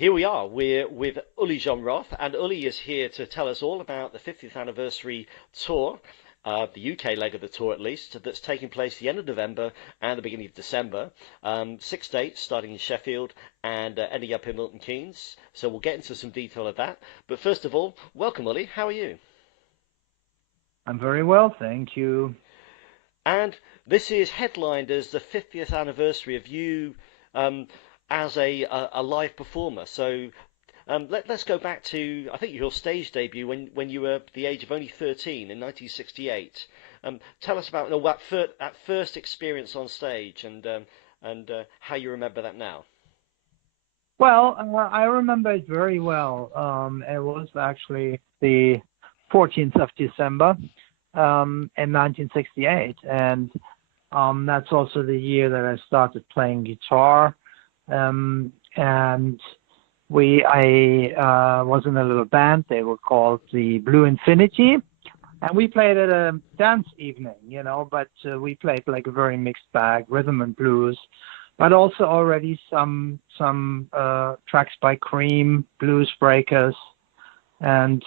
Here we are. We're with Uli Jon Roth, and Uli is here to tell us all about the 50th anniversary tour, the UK leg of the tour at least, that's taking place the end of November and the beginning of December. 6 dates starting in Sheffield and ending up in Milton Keynes. So we'll get into some detail of that. But first of all, welcome, Uli. How are you? I'm very well, thank you. And this is headlined as the 50th anniversary of you as a live performer. So let's go back to, I think, your stage debut when you were the age of only 13 in 1968. Tell us about that first experience on stage and how you remember that now. Well, I remember it very well. It was actually the 14th of December in 1968, and that's also the year that I started playing guitar. And I was in a little band. They were called the Blue Infinity, and we played at a dance evening, but we played like a very mixed bag, rhythm and blues, but also already some tracks by Cream, Bluesbreakers, and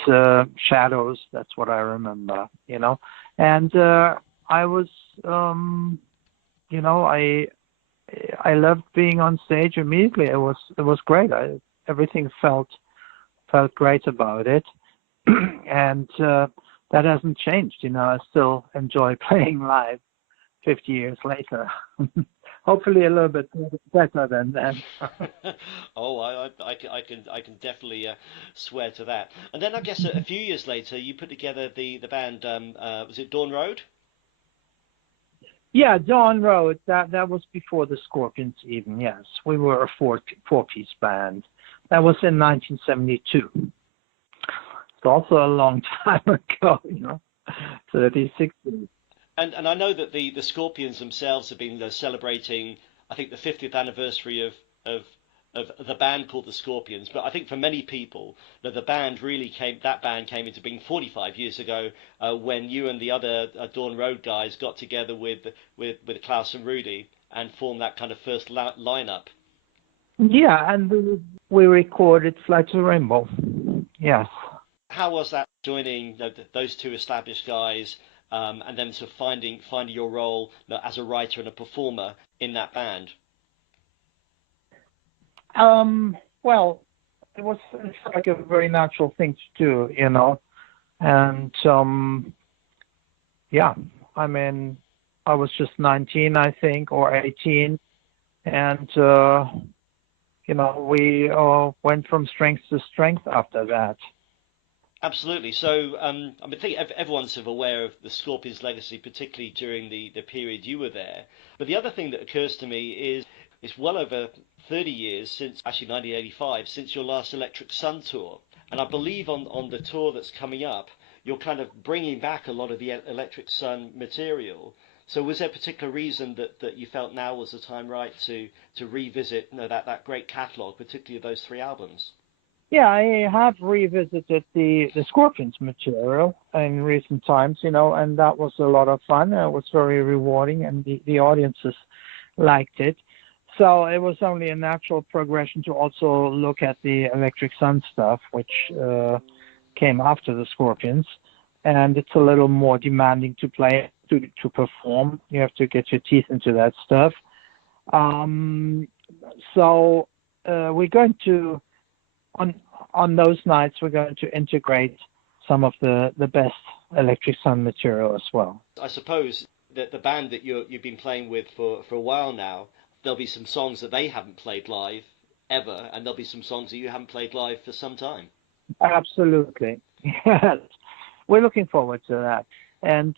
Shadows. That's what I remember, and I was, I loved being on stage immediately. It was great. Everything felt great about it, and that hasn't changed. I still enjoy playing live 50 years later. Hopefully a little bit better than then. Oh, I can definitely swear to that. And then I guess a few years later, you put together the band. Was it Dawn Road? Yeah, Dawn Road. That was before the Scorpions even. Yes, we were a four-piece band. That was in 1972. It's also a long time ago, 36 years. And I know that the Scorpions themselves have been celebrating, I think, the 50th anniversary of the band called the Scorpions. But I think for many people, that band came into being 45 years ago when you and the other Dawn Road guys got together with Klaus and Rudy and formed that kind of first lineup. Yeah, and we recorded Flight to the Rainbow. Yes. How was that joining those two established guys? And then sort of finding your role as a writer and a performer in that band. Well, it was like a very natural thing to do, and yeah, I mean, I was just 19, I think, or 18, and we went from strength to strength after that. Absolutely. So, I think everyone's sort of aware of the Scorpions' legacy, particularly during the period you were there. But the other thing that occurs to me is it's well over 30 years since, actually 1985, since your last Electric Sun tour. And I believe on the tour that's coming up, you're kind of bringing back a lot of the Electric Sun material. So was there a particular reason that you felt now was the time right to revisit that great catalogue, particularly of those 3 albums? Yeah, I have revisited the Scorpions material in recent times, and that was a lot of fun. It was very rewarding, and the audiences liked it. So it was only a natural progression to also look at the Electric Sun stuff, which came after the Scorpions. And it's a little more demanding to play, to perform. You have to get your teeth into that stuff. So we're going to... On those nights, we're going to integrate some of the best Electric Sun material as well. I suppose that the band that you've been playing with for a while now, there'll be some songs that they haven't played live ever, and there'll be some songs that you haven't played live for some time. Absolutely. Yes. We're looking forward to that. And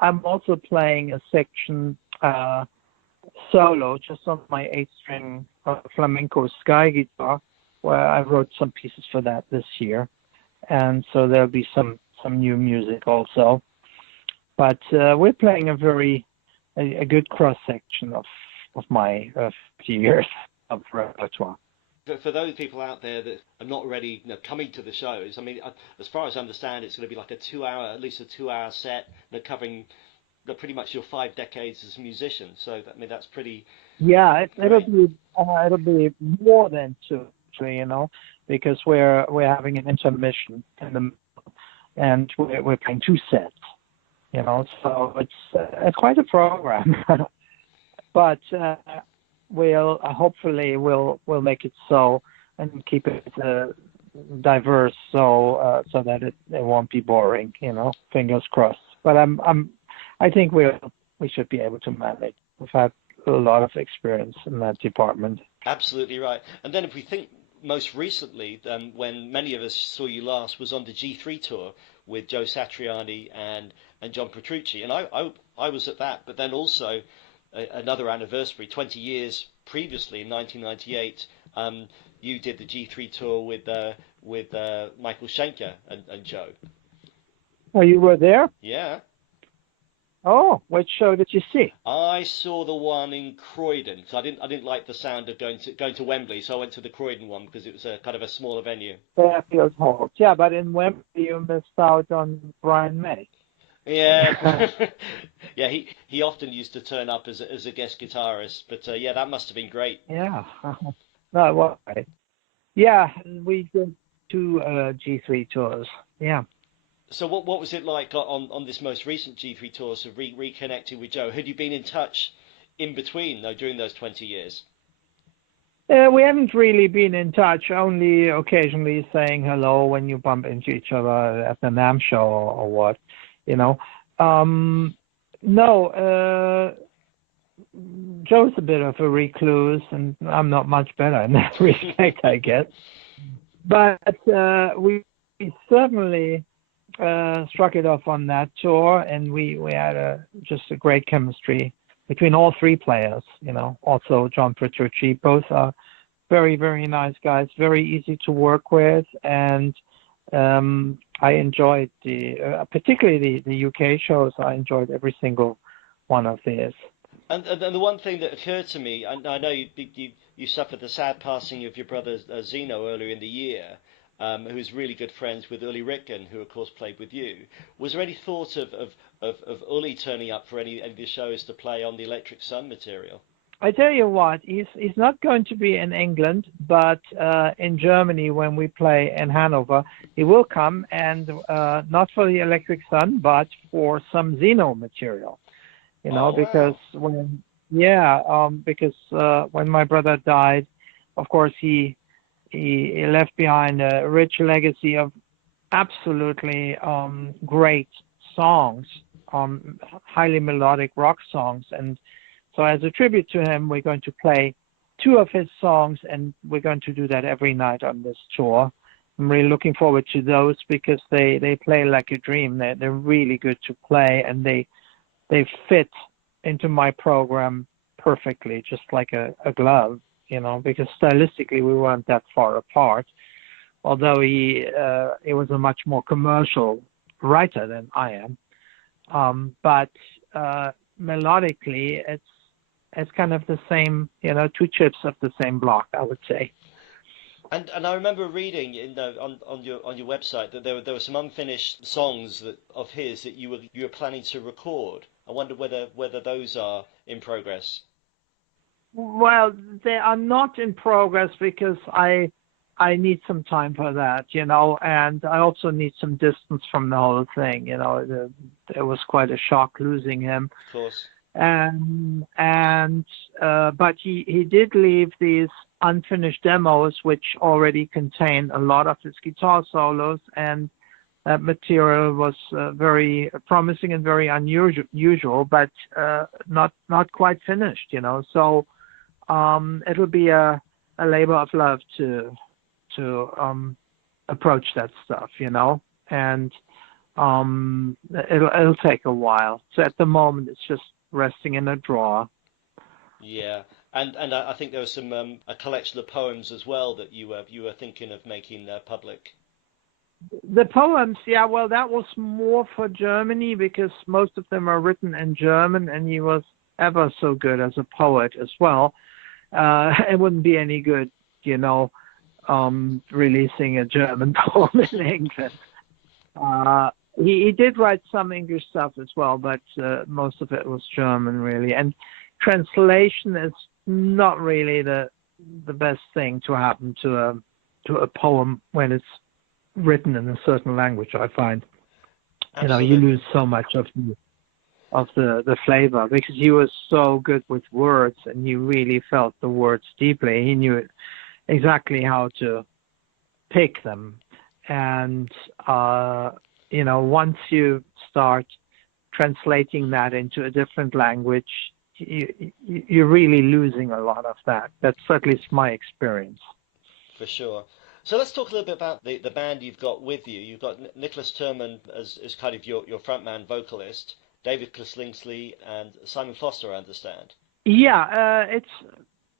I'm also playing a section solo just on my 8-string Flamenco Sky guitar, where I wrote some pieces for that this year, and so there'll be some new music also. But we're playing a good cross section of my few years of repertoire. For those people out there that are not already coming to the shows, I mean, as far as I understand, it's going to be like at least a two-hour set, covering pretty much your 5 decades as a musician. So I mean that's pretty. Yeah, it'll be more than 2, 3, because we're having an intermission in the and we're playing 2 sets, so it's quite a program. But hopefully we'll make it so and keep it diverse so that it won't be boring, fingers crossed. But I think we should be able to manage. We've had a lot of experience in that department. Absolutely right. And then if we think most recently, when many of us saw you last was on the G3 tour with Joe Satriani and John Petrucci, and I was at that. But then also another anniversary, 20 years previously in 1998, you did the G3 tour with Michael Schenker and Joe. Oh, you were there? Yeah. Oh, which show did you see? I saw the one in Croydon. So I didn't like the sound of going to Wembley, so I went to the Croydon one because it was a kind of a smaller venue. Fairfield Hall. Yeah, but in Wembley you missed out on Brian May. Yeah, yeah. He often used to turn up as a guest guitarist, but yeah, that must have been great. Yeah. No, well, yeah, we did 2 G3 tours. Yeah. So what was it like on this most recent G3 tour, so reconnecting with Joe? Had you been in touch in between, though, during those 20 years? We haven't really been in touch, only occasionally saying hello when you bump into each other at the NAMM show or what, No, Joe's a bit of a recluse, and I'm not much better in that respect, I guess. But we certainly struck it off on that tour, and we had just a great chemistry between all 3 players, also John Petrucci. Both are very, very nice guys, very easy to work with, and I enjoyed particularly the UK shows. I enjoyed every single one of theirs. And the one thing that occurred to me, and I know you suffered the sad passing of your brother Zeno earlier in the year, who's really good friends with Ule Ritgen, who of course played with you. Was there any thought of Uli turning up for any of the shows to play on the Electric Sun material? I tell you what, he's not going to be in England, but in Germany when we play in Hanover, he will come, and not for the Electric Sun, but for some Zeno material. Because when my brother died, of course he left behind a rich legacy of absolutely great songs, highly melodic rock songs. And so as a tribute to him, we're going to play 2 of his songs, and we're going to do that every night on this tour. I'm really looking forward to those because they play like a dream. They're really good to play, and they fit into my program perfectly, just like a glove, because stylistically we weren't that far apart, although he was a much more commercial writer than I am. But melodically, it's kind of the same, 2 chips of the same block, I would say. And I remember reading on your website that there were some unfinished songs of his that you were planning to record. I wonder whether those are in progress. Well, they are not in progress because I need some time for that, and I also need some distance from the whole thing. It was quite a shock losing him. Of course. But he did leave these unfinished demos, which already contain a lot of his guitar solos, and that material was very promising and very unusual, but not quite finished, So it'll be a labor of love to approach that stuff, and it'll take a while. So at the moment, it's just resting in a drawer. Yeah, and I think there was some a collection of poems as well that you were thinking of making public. The poems, yeah, well, that was more for Germany because most of them are written in German, and he was ever so good as a poet as well. It wouldn't be any good, releasing a German poem in English. He did write some English stuff as well, but most of it was German, really. And translation is not really the best thing to happen to a poem when it's written in a certain language. I find, Absolutely. You lose so much of the flavor, because he was so good with words, and he really felt the words deeply. He knew exactly how to pick them, and once you start translating that into a different language, you're really losing a lot of that. That's at least my experience. For sure. So let's talk a little bit about the band you've got with you. You've got Niklas Thurman as kind of your frontman vocalist, David Klislingsley and Simon Foster, I understand. Yeah, it's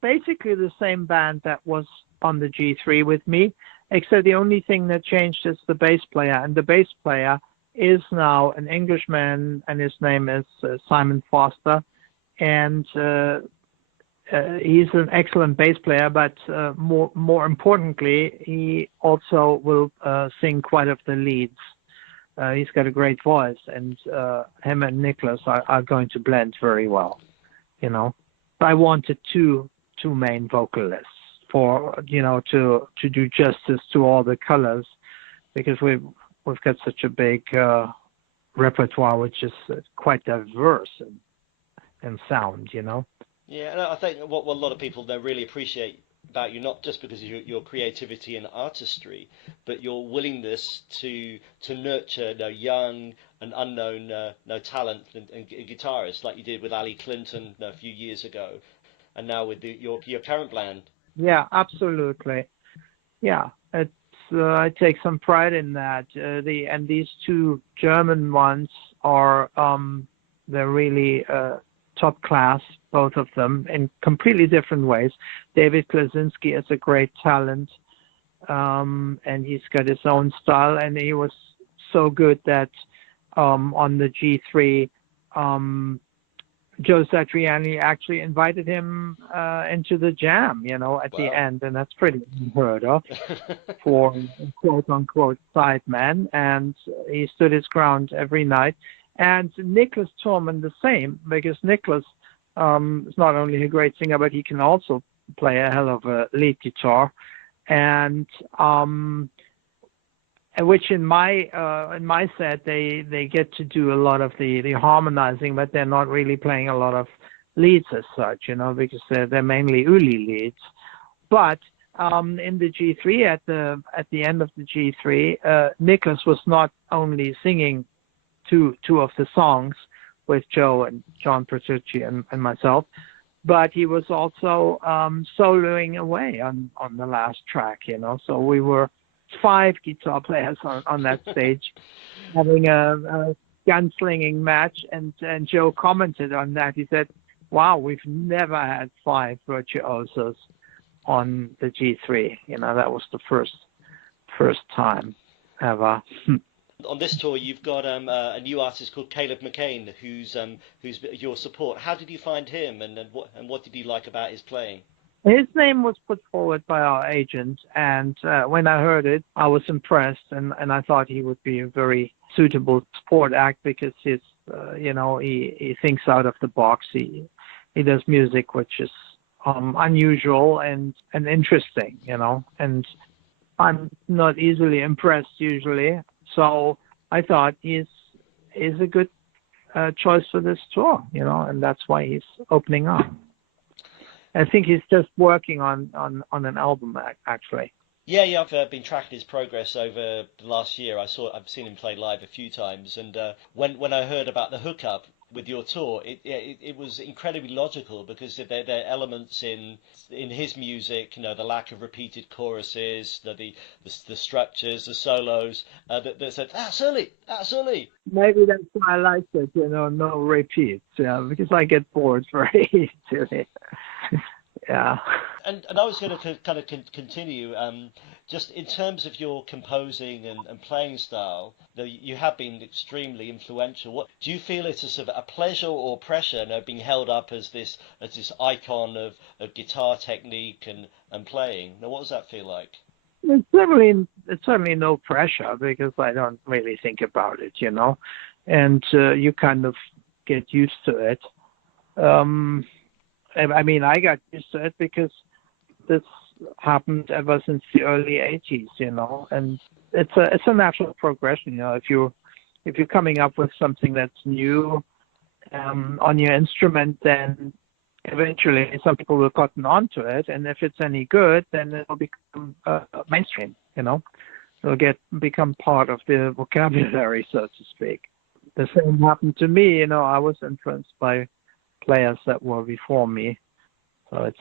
basically the same band that was on the G3 with me, except the only thing that changed is the bass player. And the bass player is now an Englishman, and his name is Simon Foster. And he's an excellent bass player, but more importantly, he also will sing quite of the leads. He's got a great voice, and him and Niklas are going to blend very well. I wanted two main vocalists for to do justice to all the colors, because we've got such a big repertoire, which is quite diverse in sound. Yeah, and I think what a lot of people really appreciate about you, not just because of your creativity and artistry, but your willingness to nurture young and unknown talent and guitarists, like you did with Ali Clinton a few years ago, and now with your current band. Yeah, absolutely. Yeah, it's I take some pride in that. And these two German ones are they're really top class, both of them, in completely different ways. David Klislingsley is a great talent, and he's got his own style, and he was so good that on the G3, Joe Satriani actually invited him into the jam, at the end, and that's pretty unheard of for a quote-unquote sideman, and he stood his ground every night. And Niklas Thurman the same, because Niklas is not only a great singer, but he can also play a hell of a lead guitar, and which in my set they get to do a lot of the harmonizing, but they're not really playing a lot of leads as such, because they're mainly Uli leads. But in the G3, at the end of the G3, Niklas was not only singing two of the songs with Joe and John Petrucci and myself, but he was also soloing away on the last track, So we were 5 guitar players on that stage having a gunslinging match, and Joe commented on that. He said, "Wow, we've never had 5 virtuosos on the G3. That was the first time ever." On this tour, you've got a new artist called Kaleb McKane, who's your support. How did you find him, and what did you like about his playing? His name was put forward by our agent, and when I heard it, I was impressed, and I thought he would be a very suitable support act, because he's, he thinks out of the box. He does music which is unusual and interesting, and I'm not easily impressed usually. So I thought he's a good choice for this tour, and that's why he's opening up. I think he's just working on an album, actually. Yeah, I've been tracking his progress over the last year. I've seen him play live a few times, and when I heard about the hookup with your tour, it was incredibly logical, because there are elements in his music, the lack of repeated choruses, the structures, the solos, that said, that's Uli. Maybe that's why I liked it, no repeats, because I get bored very easily. Yeah. And I was going to kind of continue, just in terms of your composing and playing style, you have been extremely influential. What do you feel it's a sort of a pleasure or pressure, being held up as this icon of guitar technique and playing? Now, what does that feel like? It's certainly no pressure because I don't really think about it, and you kind of get used to it. I mean, I got used to it because this happened ever since the early '80s, and it's a natural progression, if you're coming up with something that's new on your instrument, then eventually some people will cotton on to it, and if it's any good, then it'll become mainstream. It'll become part of the vocabulary, so to speak. The same happened to me. I was influenced by players that were before me,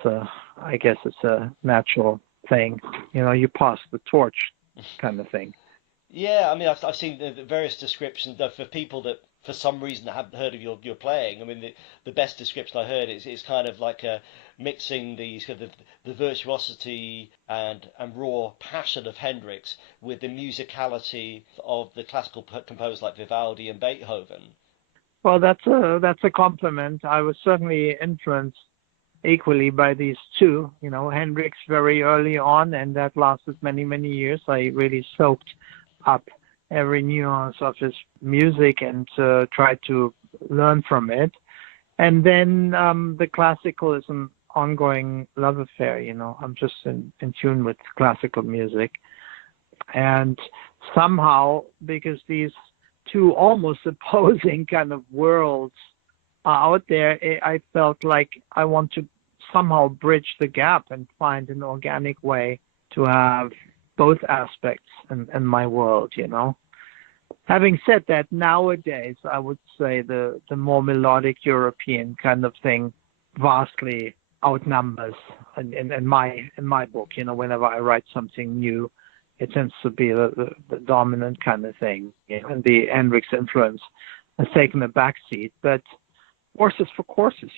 so I guess it's a natural thing. You pass the torch, kind of thing. Yeah, I mean, I've seen the various descriptions for people that for some reason haven't heard of your playing. I mean, the best description I heard is kind of like mixing the virtuosity and raw passion of Hendrix with the musicality of the classical composers like Vivaldi and Beethoven. Well, that's a compliment. I was certainly influenced equally by these two. Hendrix very early on, and that lasted many, many years. I really soaked up every nuance of his music and tried to learn from it. And then the classical is an ongoing love affair. I'm just in tune with classical music. And somehow, because these two almost opposing kind of worlds are out there, I felt like I want to somehow bridge the gap and find an organic way to have both aspects in my world, Having said that, nowadays I would say the more melodic European kind of thing vastly outnumbers in my book. Whenever I write something new, it tends to be the dominant kind of thing, and the Hendrix influence has taken a backseat. But horses for courses,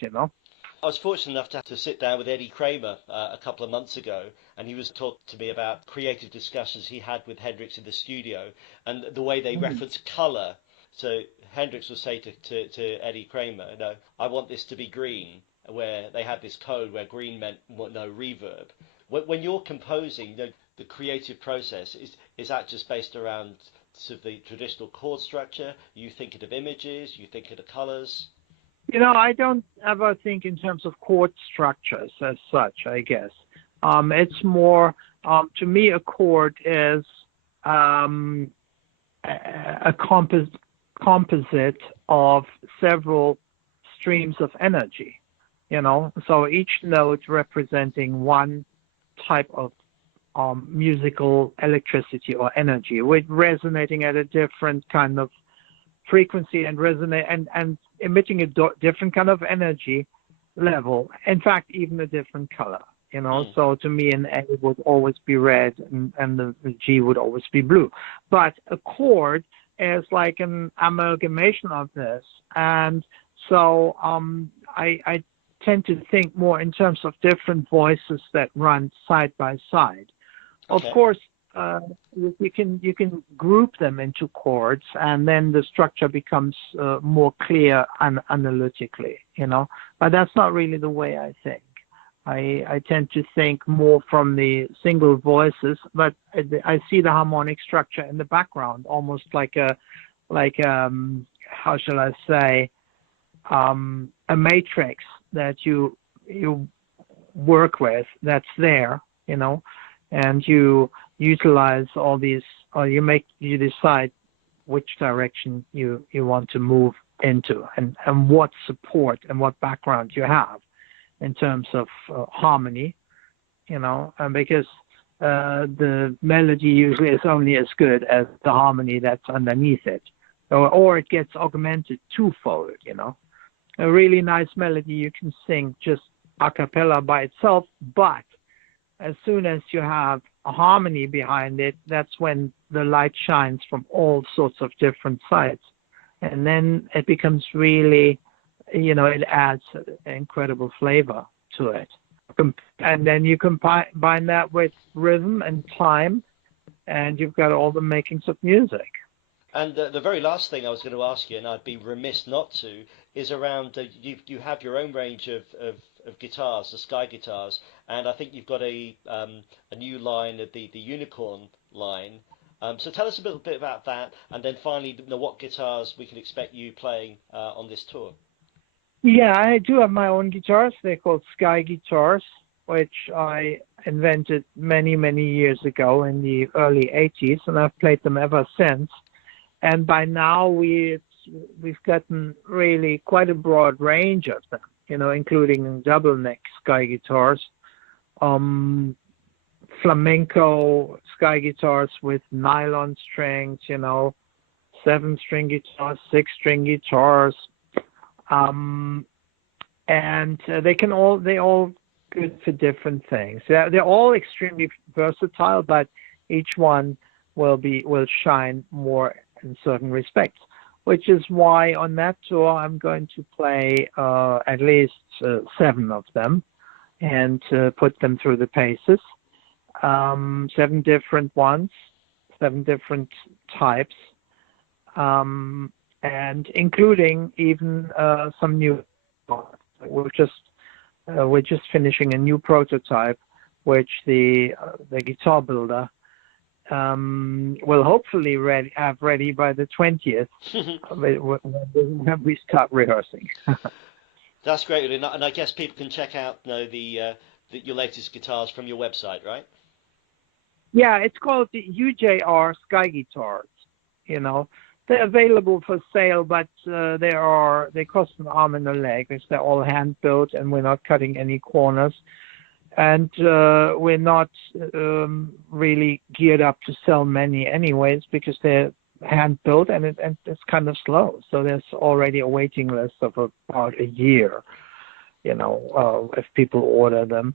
I was fortunate enough to sit down with Eddie Kramer a couple of months ago, and he was talking to me about creative discussions he had with Hendrix in the studio and the way they reference colour. So Hendrix would say to Eddie Kramer, I want this to be green, where they had this code where green meant no reverb. When you're composing, the creative process, is that just based around sort of the traditional chord structure? You thinking of images? You thinking of colours? I don't ever think in terms of chord structures as such, I guess. It's more, to me, a chord is a composite of several streams of energy, So each note representing one type of musical electricity or energy, with resonating at a different kind of frequency and resonate and emitting a different kind of energy level. In fact, even a different color. So to me, an A would always be red and the G would always be blue. But a chord is like an amalgamation of this, and so I tend to think more in terms of different voices that run side by side. Okay. Of course, you can group them into chords, and then the structure becomes more clear analytically, But that's not really the way I think. I tend to think more from the single voices, but I see the harmonic structure in the background, almost like how shall I say, a matrix that you work with that's there, and you utilize all these, or you decide which direction you want to move into, and what support and what background you have in terms of harmony, and because the melody usually is only as good as the harmony that's underneath it, or it gets augmented twofold, A really nice melody you can sing just a cappella by itself, but as soon as you have a harmony behind it, that's when the light shines from all sorts of different sides. And then it becomes really, it adds incredible flavor to it. And then you combine that with rhythm and time, and you've got all the makings of music. And the very last thing I was going to ask you, and I'd be remiss not to, is around, you have your own range of guitars, the Sky guitars, and I think you've got a new line of the Unicorn line. So tell us a little bit about that, and then finally, what guitars we can expect you playing on this tour. Yeah, I do have my own guitars. They're called Sky guitars, which I invented many, many years ago in the early 80s, and I've played them ever since. And by now we've gotten really quite a broad range of them, including double neck Sky guitars, flamenco Sky guitars with nylon strings, 7-string guitars, 6-string guitars, and they all good for different things. They're all extremely versatile, but each one will shine more in certain respects, which is why on that tour I'm going to play at least 7 of them and put them through the paces. 7 different ones, 7 different types, and including even some new. We're just finishing a new prototype, which the guitar builder will hopefully have ready by the 20th when we start rehearsing. That's great, and I guess people can check out your latest guitars from your website, right? Yeah, it's called the UJR Sky Guitars. They're available for sale, but they cost an arm and a leg, because they're all hand built, and we're not cutting any corners, and we're not really geared up to sell many anyways, because they're hand built and it's kind of slow. So there's already a waiting list of about a year, if people order them.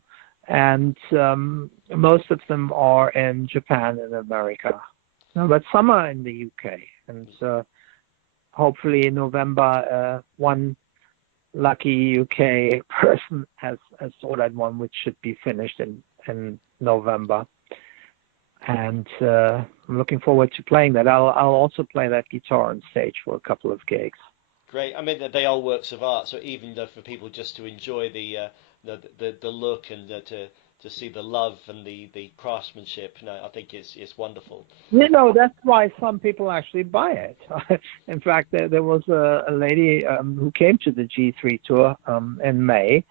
And most of them are in Japan and America, but some are in the UK. And hopefully in November, one lucky UK person has ordered one, which should be finished in November. And I'm looking forward to playing that. I'll also play that guitar on stage for a couple of gigs. Great. I mean, they are works of art. So even though for people just to enjoy the look and to see the love and the craftsmanship, I think it's wonderful. That's why some people actually buy it. In fact, there was a lady who came to the G3 tour in May,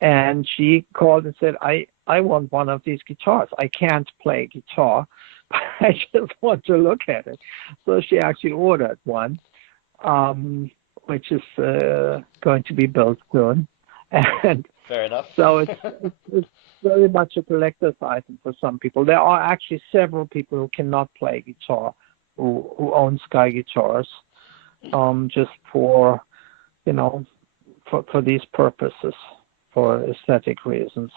and she called and said, I want one of these guitars. I can't play guitar, but I just want to look at it. So she actually ordered one, which is going to be built soon. And fair enough. So it's very much a collector's item for some people. There are actually several people who cannot play guitar who own Sky guitars, just for these purposes, for aesthetic reasons.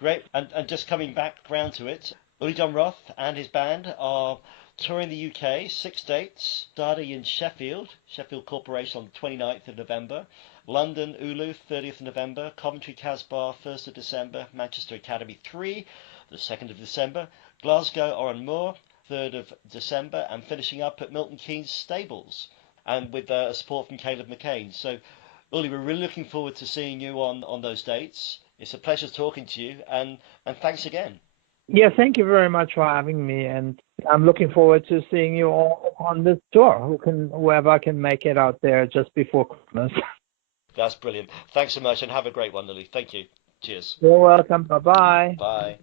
Great. And just coming back round to it, Uli Jon Roth and his band are touring the UK, 6 dates, starting in Sheffield Corporation on the 29th of November, London Ulu 30th of November, Coventry Casbah 1st of December, Manchester Academy 3 the 2nd of December, Glasgow Oran Moor 3rd of December, and finishing up at Milton Keynes Stables, and with support from Kaleb McKane. So Uli, we're really looking forward to seeing you on those dates. It's a pleasure talking to you, and thanks again. Yeah, thank you very much for having me, and I'm looking forward to seeing you all on this tour, whoever can make it out there just before Christmas. That's brilliant. Thanks so much, and have a great one, Uli. Thank you. Cheers. You're welcome. Bye-bye. Bye.